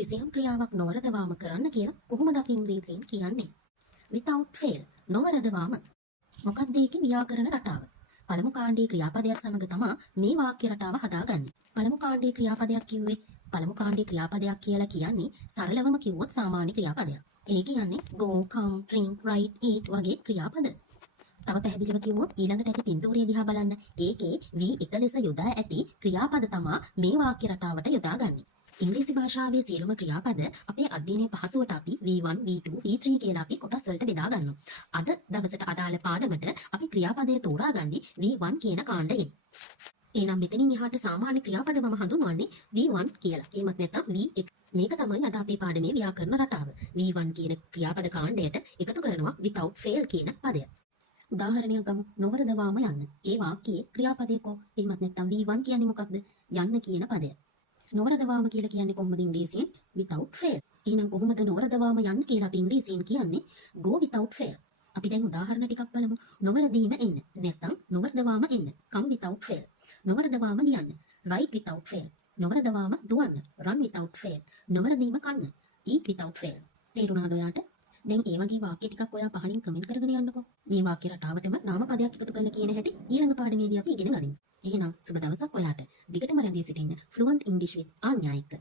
කිසියම් ක්‍රියාවක් නොවරදවාම කරන්න කියලා කොහොමද අපි ඉංග්‍රීසියෙන් කියන්නේ? without fail. නොවරදවාම. මොකක්ද ඒකේ ව්‍යාකරණ රටාව? පළමු කාණ්ඩයේ ක්‍රියාපදයක් සමග තමයි මේ වාක්‍ය රටාව හදාගන්නේ. පළමු කාණ්ඩයේ ක්‍රියාපදයක් කිව්වේ පළමු කාණ්ඩයේ ක්‍රියාපදයක් කියලා කියන්නේ සරලවම කිව්වොත් සාමාන්‍ය ක්‍රියාපදයක්. ඒ කියන්නේ go, come, drink, write, eat වගේ ක්‍රියාපද. තව පැහැදිලිව කිව්වොත් ඊළඟට ඇති පින්තූරය දිහා බලන්න. ඒකේ V එක ලෙස යොදා ඇති ක්‍රියාපද තමයි මේ වාක්‍ය රටාවට යොදාගන්නේ. ඉංග්‍රීසි භාෂාවේ සියලුම ක්‍රියාපද අපේ අධ්‍යයනයේ පහසුවට අපි V1, V2, V3 කියලා අපි කොටස් වලට බෙදා ගන්නවා. අද දවසට අදාළ පාඩමට අපි ක්‍රියාපදය තෝරාගන්නේ V1 කියන කාණ්ඩයෙන්. එහෙනම් මෙතනින් එහාට සාමාන්‍ය ක්‍රියාපද මම හඳුන්වන්නේ V1 කියලා. එහෙමත් නැත්නම් V1. මේක තමයි අද අපේ පාඩමේ ව්‍යාකරණ රටාව. V1 කියන ක්‍රියාපද කාණ්ඩයට එකතු කරනවා without fail කියන පදය. උදාහරණයක් ගමු. නොවරදවාම යන්න. ඒ වාක්‍යයේ ක්‍රියාපදයකෝ. එහෙමත් නැත්නම් V1 කියන්නේ මොකක්ද? යන්න කියන පදය. නොවරදවාම කියලා කියන්නේ කොහොමද ඉංග්‍රීසියෙන්? without fail. එහෙනම් කොහොමද නොවරදවාම යන්න කියලා අපි ඉංග්‍රීසියෙන් කියන්නේ go without fail. අපි දැන් උදාහරණ ටිකක් බලමු. නොවරදීම එන්න. නැත්නම් නොවරදවාම එන්න. come without fail. නොවරදවාම ලියන්න. write without fail. නොවරදවාම දුවන්න. run without fail. නොවරදීම කන්න. eat without fail. තේරුණාද ඔයාට? දැන් ඒ වගේ වාක්‍ය ටිකක් ඔයා පහලින් කමෙන්ට් කරගෙන යන්නකෝ. මේ වාක්‍ය රටාවටම නාම පදයක් එකතු කරලා කියන හැටි ඊළඟ පාඩමේදී අපි ඉගෙන ගනිමු. එහෙනම් සුබ දවසක් ඔයාට. දිගටම රැඳී සිටින්න Fluent English with ආන්‍යා එක්ක.